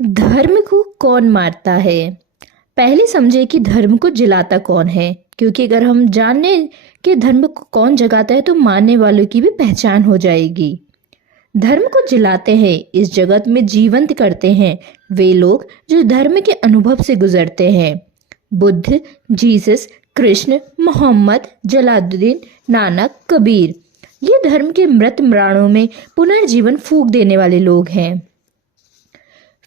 धर्म को कौन मारता है? पहले समझे कि धर्म को जिलाता कौन है, क्योंकि अगर हम जाने कि धर्म को कौन जगाता है तो मानने वालों की भी पहचान हो जाएगी। धर्म को जिलाते हैं, इस जगत में जीवंत करते हैं वे लोग जो धर्म के अनुभव से गुजरते हैं। बुद्ध, जीसस, कृष्ण, मोहम्मद, जलालुद्दीन, नानक, कबीर, ये धर्म के मृत प्राणों में पुनर्जीवन फूंक देने वाले लोग हैं।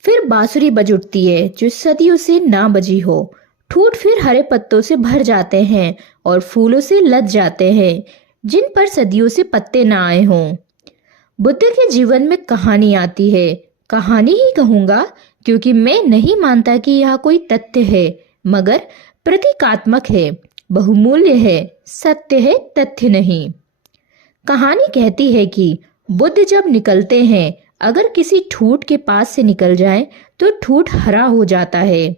फिर बांसुरी बज उठती है जो सदियों से ना बजी हो। ठूठ फिर हरे पत्तों से भर जाते हैं और फूलों से लद जाते हैं जिन पर सदियों से पत्ते ना आए हों। बुद्ध के जीवन में कहानी आती है। कहानी ही कहूंगा, क्योंकि मैं नहीं मानता कि यह कोई तथ्य है, मगर प्रतीकात्मक है, बहुमूल्य है, सत्य है, तथ्य नहीं। कहानी कहती है कि बुद्ध जब निकलते हैं, अगर किसी ठूठ के पास से निकल जाए तो ठूठ हरा हो जाता है,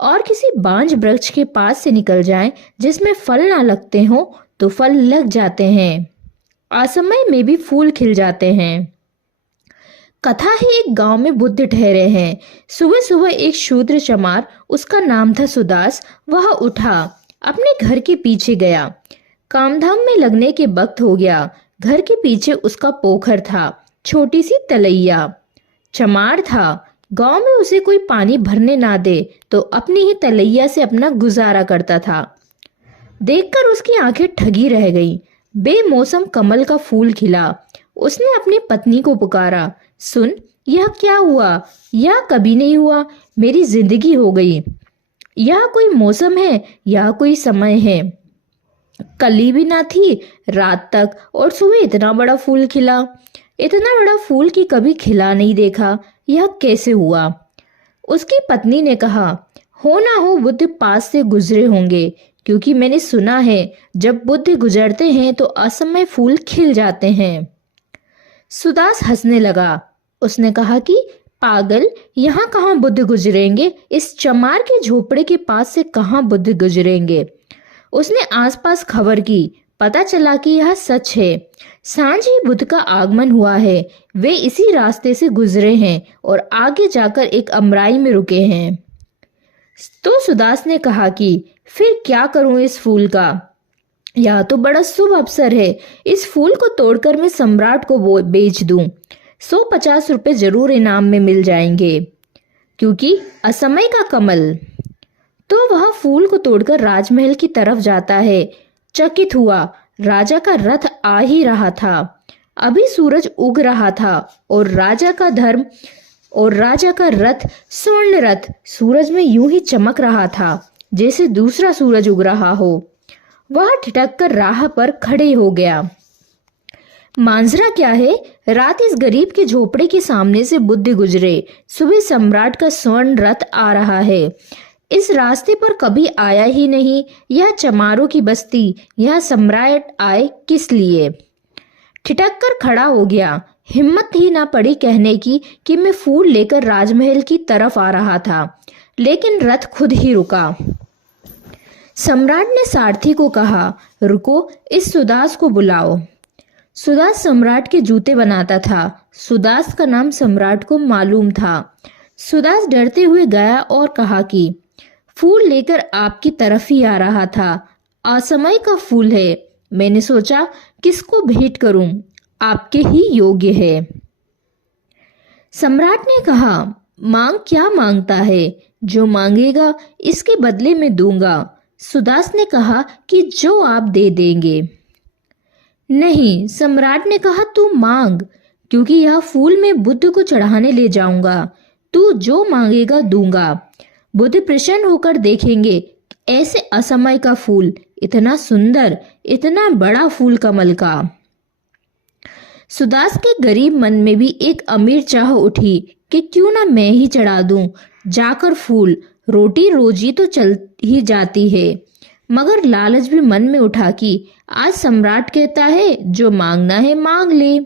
और किसी बांज वृक्ष के पास से निकल जाए जिसमें फल ना लगते हो तो फल लग जाते हैं। असमय में भी फूल खिल जाते हैं। कथा है, एक गांव में बुद्ध ठहरे हैं। सुबह सुबह एक शूद्र चमार, उसका नाम था सुदास, वह उठा, अपने घर के पीछे गया। कामधाम में लगने के वक्त हो गया। घर के पीछे उसका पोखर था, छोटी सी तलैया। चमार था, गांव में उसे कोई पानी भरने ना दे तो अपनी ही तलैया से अपना गुजारा करता था। देखकर उसकी आंखें ठगी रह गईं। बेमौसम कमल का फूल खिला। उसने अपनी पत्नी को पुकारा, सुन, यह क्या हुआ? यह कभी नहीं हुआ। मेरी जिंदगी हो गई। यह कोई मौसम है, यह कोई समय है। कली भी ना थी रात तक, और सुबह इतना बड़ा फूल खिला। इतना बड़ा फूल की कभी खिला नहीं देखा। यह कैसे हुआ? उसकी पत्नी ने कहा, हो ना हो बुद्ध पास से गुजरे होंगे, क्योंकि मैंने सुना है जब बुद्ध गुजरते हैं तो असमय फूल खिल जाते हैं। सुदास हंसने लगा। उसने कहा कि पागल, यहाँ कहाँ बुद्ध गुजरेंगे? इस चमार के झोपड़े के पास से कहाँ बुद्ध गुजरेंगे? उसने आसपास खबर की। पता चला कि यह सच है। सांझ ही बुद्ध का आगमन हुआ है। वे इसी रास्ते से गुजरे हैं और आगे जाकर एक अमराई में रुके हैं। तो सुदास ने कहा कि फिर क्या करूं इस फूल का? यह तो बड़ा शुभ अवसर है। इस फूल को तोड़कर मैं सम्राट को बेच दूं। 150 रुपए जरूर इनाम में मिल जाएंगे, क्योंकि असमय का कमल। तो वह फूल को तोड़कर राजमहल की तरफ जाता है। चकित हुआ, राजा का रथ आ ही रहा था। अभी सूरज उग रहा था और राजा का रथ, स्वर्ण रथ, सूरज में यूं ही चमक रहा था जैसे दूसरा सूरज उग रहा हो। वह ठिठक कर राह पर खड़े हो गया। मांजरा क्या है? रात इस गरीब के झोपड़े के सामने से बुद्ध गुजरे। सुबह सम्राट का स्वर्ण रथ आ रहा है। इस रास्ते पर कभी आया ही नहीं। यह चमारों की बस्ती, यह सम्राट आए किस लिए? ठिठक कर खड़ा हो गया। हिम्मत ही ना पड़ी कहने की कि मैं फूल लेकर राजमहल की तरफ आ रहा था, लेकिन रथ खुद ही रुका। सम्राट ने सारथी को कहा, रुको, इस सुदास को बुलाओ। सुदास सम्राट के जूते बनाता था। सुदास का नाम सम्राट को मालूम था। सुदास डरते हुए गया और कहा कि फूल लेकर आपकी तरफ ही आ रहा था। असमय का फूल है। मैंने सोचा किसको भेंट करूं, आपके ही योग्य है। सम्राट ने कहा, मांग क्या मांगता है? जो मांगेगा इसके बदले में दूंगा। सुदास ने कहा कि जो आप दे देंगे। नहीं, सम्राट ने कहा, तू मांग, क्योंकि यह फूल मैं बुद्ध को चढ़ाने ले जाऊंगा। तू जो मांगेगा दूंगा। बुद्ध प्रसन्न होकर देखेंगे ऐसे असमय का फूल, इतना सुंदर, इतना बड़ा फूल कमल का। सुदास के गरीब मन में भी एक अमीर चाह उठी कि क्यों ना मैं ही चढ़ा दूं जाकर फूल। रोटी रोजी तो चल ही जाती है, मगर लालच भी मन में उठा कि आज सम्राट कहता है जो मांगना है मांग ले।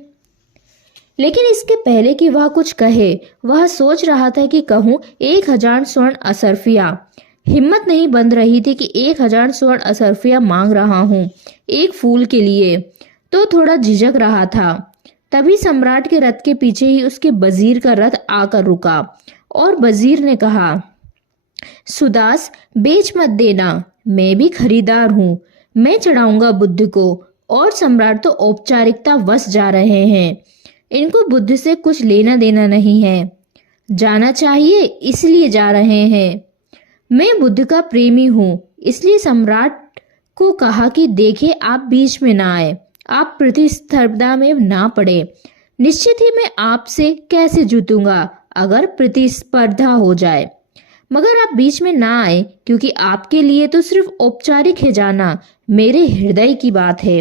लेकिन इसके पहले कि वह कुछ कहे, वह सोच रहा था कि कहूं 1000 स्वर्ण असरफिया। हिम्मत नहीं बन रही थी कि 1000 स्वर्ण असरफिया मांग रहा हूं एक फूल के लिए, तो थोड़ा झिझक रहा था। तभी सम्राट के रथ के पीछे ही उसके वजीर का रथ आकर रुका। और वजीर ने कहा, सुदास बेच मत देना, मैं भी खरीदार हूँ, मैं चढ़ाऊंगा बुद्ध को। और सम्राट तो औपचारिकता वश जा रहे हैं, इनको बुद्ध से कुछ लेना देना नहीं है, जाना चाहिए इसलिए जा रहे हैं। मैं बुद्ध का प्रेमी हूँ, इसलिए सम्राट को कहा कि देखे आप बीच में ना आए, आप प्रतिस्पर्धा में ना पड़े। निश्चित ही मैं आपसे कैसे जीतूंगा अगर प्रतिस्पर्धा हो जाए, मगर आप बीच में ना आए, क्योंकि आपके लिए तो सिर्फ औपचारिक है जाना, मेरे हृदय की बात है।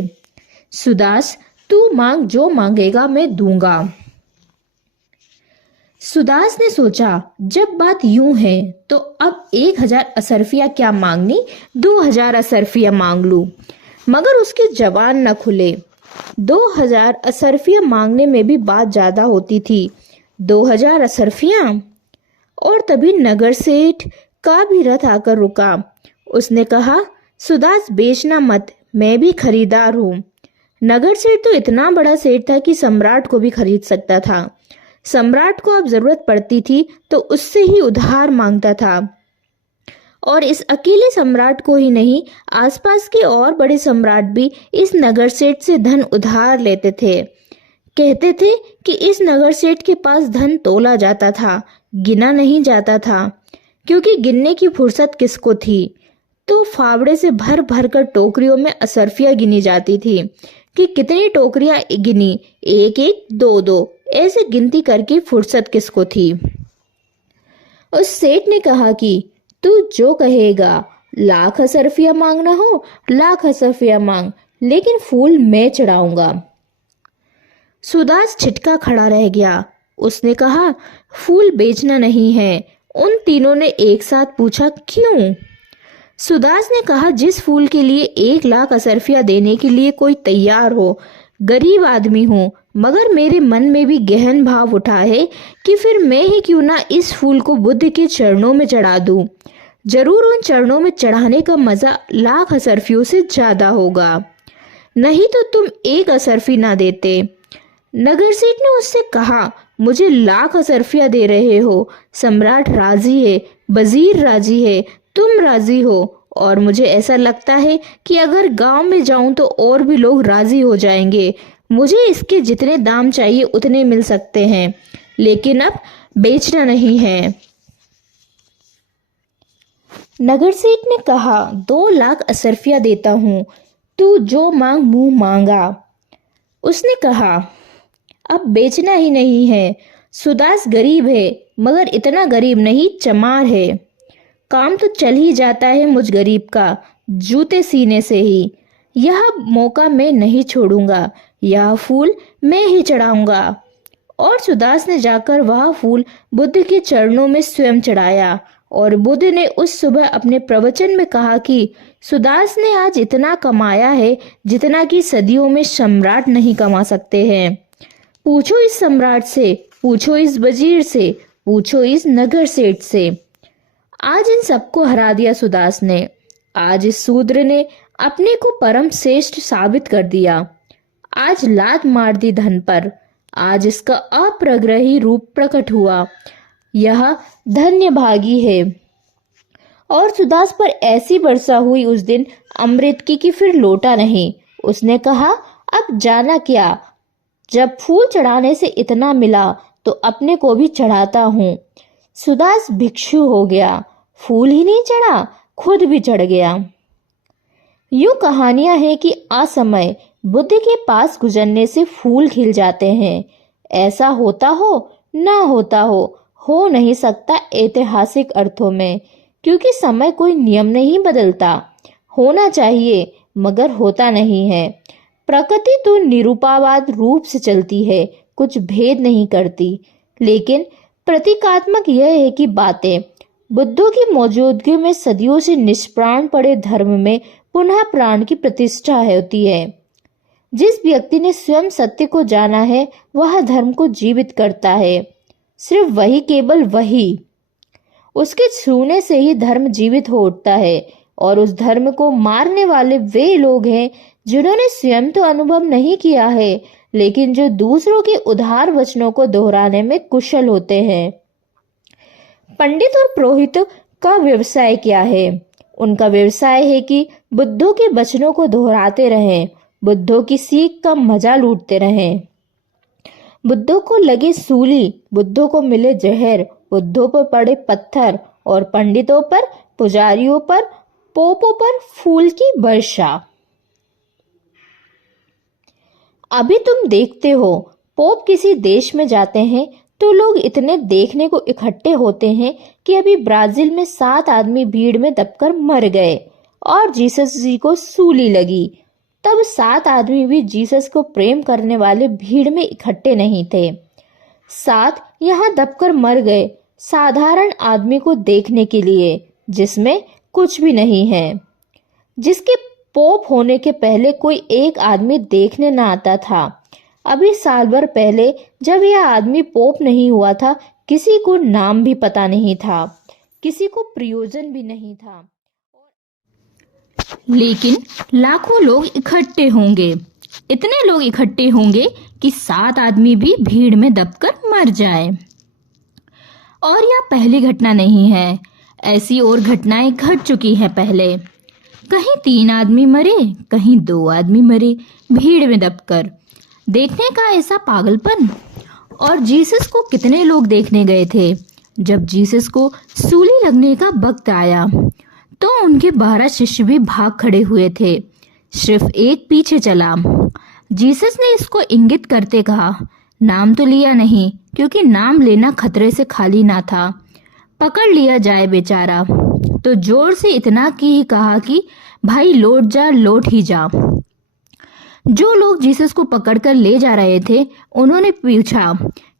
सुदास तू मांग, जो मांगेगा मैं दूंगा। सुदास ने सोचा, जब बात यूं है तो अब 1000 असरफिया क्या मांगनी, 2000 असरफिया मांग लूं। मगर उसके जबान न खुले। 2000 असरफिया मांगने में भी बात ज्यादा होती थी। 2000 असरफिया। और तभी नगर सेठ का भी रथ आकर रुका। उसने कहा, सुदास बेचना मत, मैं भी खरीदार हूँ। नगर सेठ तो इतना बड़ा सेठ था कि सम्राट को भी खरीद सकता था। सम्राट को अब जरूरत पड़ती थी तो उससे ही उधार मांगता था। और इस अकेले सम्राट को ही नहीं, आसपास के और बड़े सम्राट भी इस नगर सेठ से धन उधार लेते थे। कहते थे कि इस नगर सेठ के पास धन तोला जाता था, गिना नहीं जाता था, क्योंकि गिनने की फुर्सत किसको थी। तो फावड़े से भर भर कर टोकरियों में असरफियां गिनी जाती थी कि कितनी टोकरियां गिनी, 1-1, 2-2, ऐसे गिनती करके फुर्सत किसको थी। उस सेठ ने कहा कि तू जो कहेगा, 1,00,000 असरफिया मांगना हो 1,00,000 असरफिया मांग, लेकिन फूल मैं चढ़ाऊंगा। सुदास छिटका खड़ा रह गया। उसने कहा, फूल बेचना नहीं है। उन तीनों ने एक साथ पूछा, क्यों? सुदास ने कहा, जिस फूल के लिए 1,00,000 असरफिया देने के लिए कोई तैयार हो, गरीब आदमी हूँ, मगर मेरे मन में भी गहन भाव उठा है कि फिर मैं ही क्यों ना इस फूल को बुद्ध के चरणों में चढ़ा दूं। जरूर उन चरणों में चढ़ाने का मजा 1,00,000 असरफियों से ज्यादा होगा। नहीं तो तुम 1 असरफी ना देते। नगर सेठ ने उससे कहा, मुझे 1,00,000 असरफिया दे रहे हो, सम्राट राजी है, वजीर राजी है, तुम राजी हो, और मुझे ऐसा लगता है कि अगर गांव में जाऊं तो और भी लोग राजी हो जाएंगे। मुझे इसके जितने दाम चाहिए उतने मिल सकते हैं, लेकिन अब बेचना नहीं है। नगर सेठ ने कहा, 2,00,000 असरफिया देता हूं, तू जो मांग मुंह मांगा। उसने कहा, अब बेचना ही नहीं है। सुदास गरीब है, मगर इतना गरीब नहीं, चमार है। काम तो चल ही जाता है मुझ गरीब का, जूते सीने से ही। यह मौका मैं नहीं छोड़ूंगा, यह फूल मैं ही चढ़ाऊंगा। और सुदास ने जाकर वह फूल बुद्ध के चरणों में स्वयं चढ़ाया। और बुद्ध ने उस सुबह अपने प्रवचन में कहा कि सुदास ने आज इतना कमाया है जितना कि सदियों में सम्राट नहीं कमा सकते हैं। पूछो इस सम्राट से, पूछो इस वजीर से, पूछो इस नगर सेठ से। आज इन सबको हरा दिया सुदास ने। आज इस शूद्र ने अपने को परम श्रेष्ठ साबित कर दिया। आज लात मार दी धन पर। आज इसका अप्रग्रही रूप प्रकट हुआ। यह धन्य भागी है। और सुदास पर ऐसी वर्षा हुई उस दिन अमृत की कि फिर लौटा नहीं। उसने कहा, अब जाना क्या, जब फूल चढ़ाने से इतना मिला तो अपने को भी चढ़ाता हूँ। सुदास भिक्षु हो गया, फूल ही नहीं चढ़ा, खुद भी चढ़ गया। यूं कहानियां हैं कि असमय बुद्ध के पास गुजरने से फूल खिल जाते हैं। ऐसा होता हो ना होता हो नहीं सकता ऐतिहासिक अर्थों में, क्योंकि समय कोई नियम नहीं बदलता। होना चाहिए मगर होता नहीं है। प्रकृति तो निरूपावाद रूप से चलती है, कुछ भेद नहीं करती। लेकिन प्रतीकात्मक यह है कि बातें बुद्धों की मौजूदगी में सदियों से निष्प्राण पड़े धर्म में पुनः प्राण की प्रतिष्ठा होती है। जिस व्यक्ति ने स्वयं सत्य को जाना है वह धर्म को जीवित करता है। सिर्फ वही, केवल वही। उसके छूने से ही धर्म जीवित हो उठता है। और उस धर्म को मारने वाले वे लोग हैं जिन्होंने स्वयं तो अनुभव नहीं किया है, लेकिन जो दूसरों के उदार वचनों को दोहराने में कुशल होते हैं। पंडित और पुरोहित का व्यवसाय क्या है? उनका व्यवसाय है कि बुद्धों के वचनों को दोहराते रहें, बुद्धों की सीख का मजा लूटते रहें। बुद्धों को लगे सूली, बुद्धों को मिले जहर, बुद्धों पर पड़े पत्थर और पंडितों पर, पुजारियों पर, पोपों पर फूल की वर्षा। अभी तुम देखते हो, पोप किसी देश में जाते हैं तो लोग इतने देखने को इकट्ठे होते हैं कि अभी ब्राजील में 7 आदमी भीड़ में दबकर मर गए और जीसस जी को सूली लगी। तब 7 आदमी भी जीसस को प्रेम करने वाले भीड़ में इकट्ठे नहीं थे। 7 यहाँ दबकर मर गए साधारण आदमी को देखने के लिए, जिसमें कुछ भी नहीं है, जिसके पोप होने के पहले कोई एक आदमी देखने न आता था। अभी साल भर पहले जब यह आदमी पोप नहीं हुआ था, किसी को नाम भी पता नहीं था, किसी को प्रयोजन भी नहीं था, लेकिन लाखों लोग इकट्ठे होंगे। इतने लोग इकट्ठे होंगे कि 7 आदमी भी भीड़ में दबकर मर जाए। और यह पहली घटना नहीं है, ऐसी और घटनाएं घट चुकी हैं पहले। कहीं 3 आदमी मरे, कहीं 2 आदमी मरे भीड़ में दबकर। देखने का ऐसा पागलपन। और जीसस को कितने लोग देखने गए थे। जब जीसस को सूली लगने का वक्त आया तो उनके 12 शिष्य भी भाग खड़े हुए थे, सिर्फ एक पीछे चला। जीसस ने इसको इंगित करते कहा, नाम तो लिया नहीं, क्योंकि नाम लेना खतरे से खाली ना था, पकड़ लिया जाए बेचारा। तो जोर से इतना की कहा कि भाई लौट जा, लौट ही जा। जो लोग जीसस को पकड़कर ले जा रहे थे उन्होंने पूछा,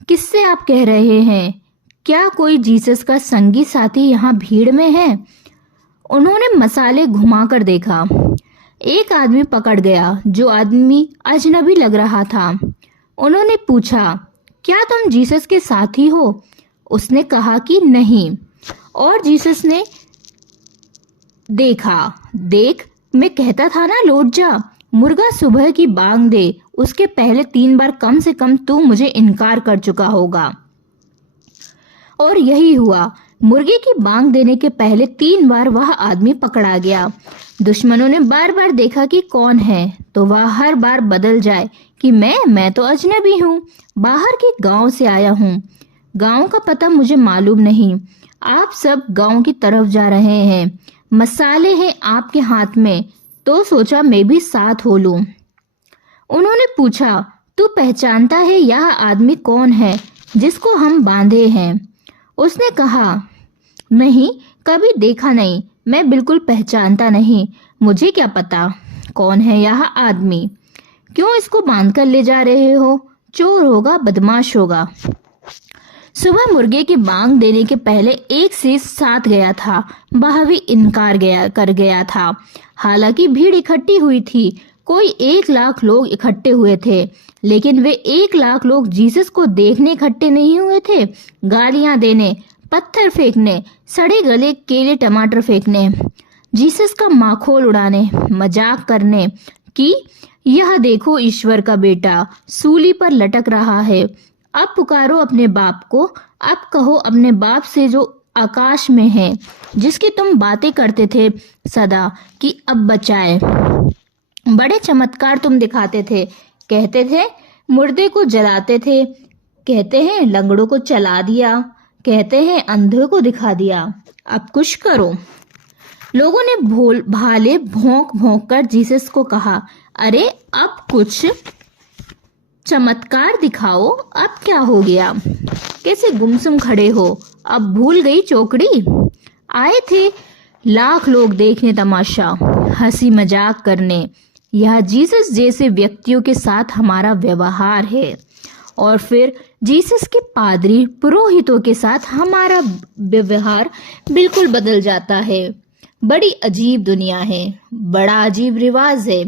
किससे आप कह रहे हैं? क्या कोई जीसस का संगी साथी यहाँ भीड़ में है? उन्होंने मसाले घुमाकर देखा। एक आदमी पकड़ गया जो आदमी अजनबी लग रहा था। उन्होंने पूछा, क्या तुम जीसस के साथी हो? उसने कहा कि नहीं। और जीसस ने देखा, देख मैं कहता था ना लौट जा। मुर्गा सुबह की बांग दे उसके पहले 3 बार कम से कम तू मुझे इनकार कर चुका होगा। और यही हुआ। मुर्गे की बांग देने के पहले 3 बार वह आदमी पकड़ा गया। दुश्मनों ने बार बार देखा कि कौन है, तो वह हर बार बदल जाए कि मैं तो अजनबी हूँ, बाहर के गांव से आया हूँ, गांव का पता मुझे मालूम नहीं। आप सब गांव की तरफ जा रहे हैं, मसाले हैं आपके हाथ में, तो सोचा मैं भी साथ हो लूं। उन्होंने पूछा, तू पहचानता है यह आदमी कौन है जिसको हम बांधे हैं? उसने कहा, नहीं, कभी देखा नहीं, मैं बिल्कुल पहचानता नहीं, मुझे क्या पता कौन है यह आदमी। क्यों इसको बांध कर ले जा रहे हो? चोर होगा, बदमाश होगा। सुबह मुर्गे की बांग देने के पहले एक से साथ गया था, वह भी इनकार कर गया था। हालांकि भीड़ इकट्ठी हुई थी, कोई 1 लाख लोग इकट्ठे हुए थे, लेकिन वे 1 लाख लोग जीसस को देखने इकट्ठे नहीं हुए थे, गालियां देने, पत्थर फेंकने, सड़े गले केले टमाटर फेंकने, जीसस का माखौल उड़ाने, मजाक करने कि यह देखो ईश्वर का बेटा सूली पर लटक रहा है। अब पुकारो अपने बाप को, अब कहो अपने बाप से जो आकाश में है, जिसकी तुम बातें करते थे सदा कि अब बचाए। बड़े चमत्कार तुम दिखाते थे, कहते थे मुर्दे को जलाते थे, कहते हैं लंगड़ों को चला दिया, कहते हैं अंधे को दिखा दिया, अब कुछ करो। लोगों ने भाले भौंक भौंक कर जीसस को कहा, अरे अब कुछ चमत्कार दिखाओ, अब क्या हो गया? कैसे गुमसुम खड़े हो? अब भूल गई चौकड़ी? आए थे लाख लोग देखने तमाशा, हंसी मजाक करने। यह जीसस जैसे व्यक्तियों के साथ हमारा व्यवहार है, और फिर जीसस के पादरी पुरोहितों के साथ हमारा व्यवहार बिल्कुल बदल जाता है। बड़ी अजीब दुनिया है, बड़ा अजीब रिवाज है।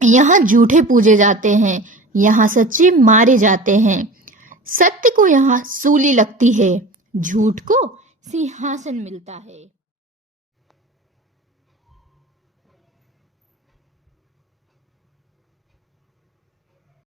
यहाँ झूठे पूजे जाते हैं, यहाँ सच्चे मारे जाते हैं। सत्य को यहाँ सूली लगती है, झूठ को सिंहासन मिलता है।